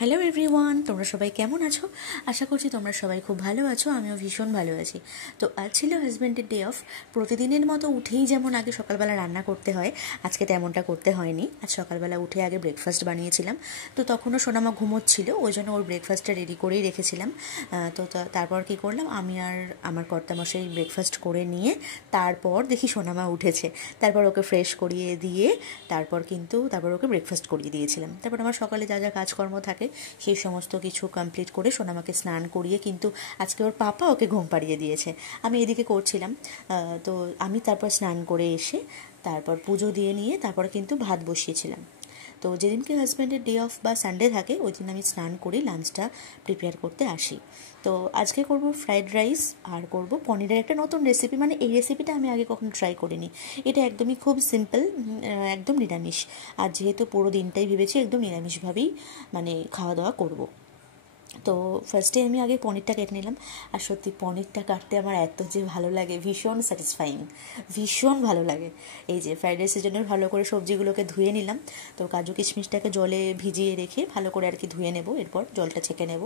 Hello everyone, তোমরা সবাই কেমন আছো? আশা করছি তোমরা সবাই খুব ভালো আছো। আমিও ভীষণ ভালো আছি। তো আজ ছিল হাজব্যান্ডের ডে অফ। প্রতিদিনের মতো উঠেই যেমন আগে সকালবেলা রান্না করতে হয়, আজকে তেমনটা করতে হয়নি। আজ সকালবেলা উঠে আগে ব্রেকফাস্ট বানিয়েছিলাম। তো তখনও সোনামা ঘুমোচ্ছিল, ওই জন্য ওর ব্রেকফাস্টটা রেডি করেই রেখেছিলাম। তো তারপর কী করলাম, আমি আর আমার কর্তামশাই ব্রেকফাস্ট করে নিয়ে তারপর দেখি সোনামা উঠেছে। তারপর ওকে ফ্রেশ করিয়ে দিয়ে তারপর ওকে ব্রেকফাস্ট করিয়ে দিয়েছিলাম। তারপর আমার সকালে যা যা কাজকর্ম থাকে সেই সমস্ত কিছু কমপ্লিট করে সোনামাকে স্নান করিয়ে কিন্তু আজকে ওর পাপা ওকে ঘুম পাড়িয়ে দিয়েছে। আমি এদিকে করছিলাম। তো আমি তারপর স্নান করে এসে তারপর পুজো দিয়ে নিয়ে তারপর কিন্তু ভাত বসিয়েছিলাম। তো যেদিনকে হাজব্যান্ডের ডে অফ বা সানডে থাকে ওই দিন আমি স্নান করে লাঞ্চটা প্রিপেয়ার করতে আসি। তো আজকে করব ফ্রাইড রাইস আর করব পনিরের একটা নতুন রেসিপি। মানে এই রেসিপিটা আমি আগে কখনো ট্রাই করিনি। এটা একদমই খুব সিম্পল, একদম নিরামিষ। আর যেহেতু পুরো দিনটাই ভেবেছি একদম নিরামিষভাবেই মানে খাওয়া দাওয়া করব। তো ফার্স্টে আমি আগে পনিরটা কেটে নিলাম। আর সত্যি পনিরটা কাটতে আমার এত যে ভালো লাগে, ভীষণ স্যাটিসফাইং, ভীষণ ভালো লাগে। এই যে ফ্রাইড রাইসের জন্য ভালো করে সবজিগুলোকে ধুয়ে নিলাম। তো কাজু কিশমিশটাকে জলে ভিজিয়ে রেখে ভালো করে আর কি ধুয়ে নেব, এরপর জলটা ছেঁকে নেব।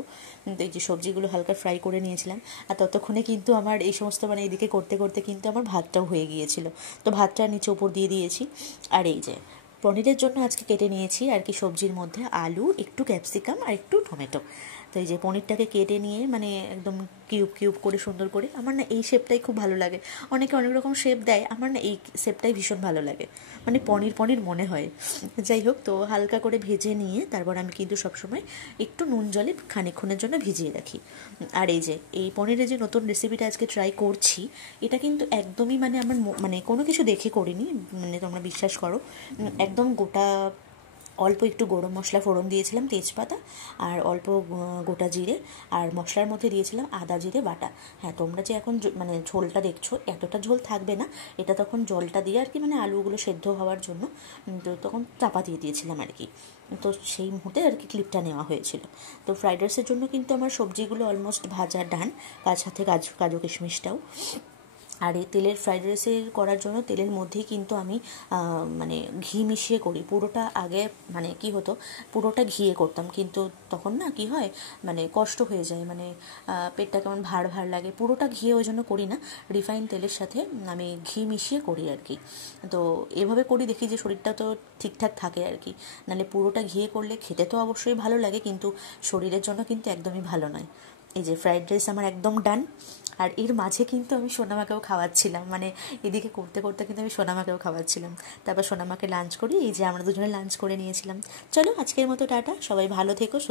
তো এই যে সবজিগুলো হালকা ফ্রাই করে নিয়েছিলাম। আর ততক্ষণে কিন্তু আমার এই সমস্ত মানে এদিকে করতে করতে কিন্তু আমার ভাতটাও হয়ে গিয়েছিল। তো ভাতটা নিচে উপর দিয়ে দিয়েছি। আর এই যে পনিরের জন্য আজকে কেটে নিয়েছি আর কি সবজির মধ্যে আলু, একটু ক্যাপসিকাম আর একটু টমেটো। তো এই যে পনিরটাকে কেটে নিয়ে মানে একদম কিউব কিউব করে সুন্দর করে, আমার না এই শেপটাই খুব ভালো লাগে। অনেকে অনেক রকম শেপ দেয়, আমার না এই শেপটাই ভীষণ ভালো লাগে, মানে পনির পনির মনে হয়। যাই হোক, তো হালকা করে ভেজে নিয়ে তারপর আমি কিন্তু সবসময় একটু নুন জলে খানিকক্ষণের জন্য ভিজিয়ে রাখি। আর এই যে এই পনিরের যে নতুন রেসিপিটা আজকে ট্রাই করছি, এটা কিন্তু একদমই মানে আমার মানে কোনো কিছু দেখে করিনি, মানে তোমরা বিশ্বাস করো। একদম গোটা অল্প একটু গরম মশলা ফোড়ন দিয়েছিলাম, তেজপাতা আর অল্প গোটা জিরে, আর মশলার মধ্যে দিয়েছিলাম আদা জিরে বাটা। হ্যাঁ, তোমরা যে এখন মানে ঝোলটা দেখছো, এতটা ঝোল থাকবে না। এটা তখন জলটা দিয়ে আর কি মানে আলুগুলো সেদ্ধ হওয়ার জন্য তো তখন চাপা দিয়ে দিয়েছিলাম আর কি। তো সেই মুহূর্তে আর কি ক্লিপটা নেওয়া হয়েছিল। তো ফ্রাইড রাইসের জন্য কিন্তু আমার সবজিগুলো অলমোস্ট ভাজা ডান, তার সাথে কাজু কাজু কিশমিশটাও। আর এই তেলের ফ্রাইড রাইসের করার জন্য তেলের মধ্যেই কিন্তু আমি মানে ঘি মিশিয়ে করি পুরোটা। আগে মানে কি হতো, পুরোটা ঘিয়ে করতাম, কিন্তু তখন না কি হয় মানে কষ্ট হয়ে যায়, মানে পেটটা কেমন ভার ভার লাগে। পুরোটা ঘিয়ে ওই জন্য করি না, রিফাইন তেলের সাথে আমি ঘি মিশিয়ে করি আর কি। তো এভাবে করি, দেখি যে শরীরটা তো ঠিকঠাক থাকে আর কি। নাহলে পুরোটা ঘিয়ে করলে খেতে তো অবশ্যই ভালো লাগে, কিন্তু শরীরের জন্য কিন্তু একদমই ভালো নয়। এই যে ফ্রাইড রাইস আমার একদম ডান। আর এর মাঝে কিন্তু আমি সোনামাকেও খাওয়াচ্ছিলাম, মানে এদিকে করতে করতে কিন্তু আমি সোনামাকেও খাওয়াচ্ছিলাম। তারপর সোনামাকে লাঞ্চ করি, এই যে আমরা দুজনে লাঞ্চ করে নিয়েছিলাম। চলো আজকের মতো টাটা, সবাই ভালো থেকো, সুস্থ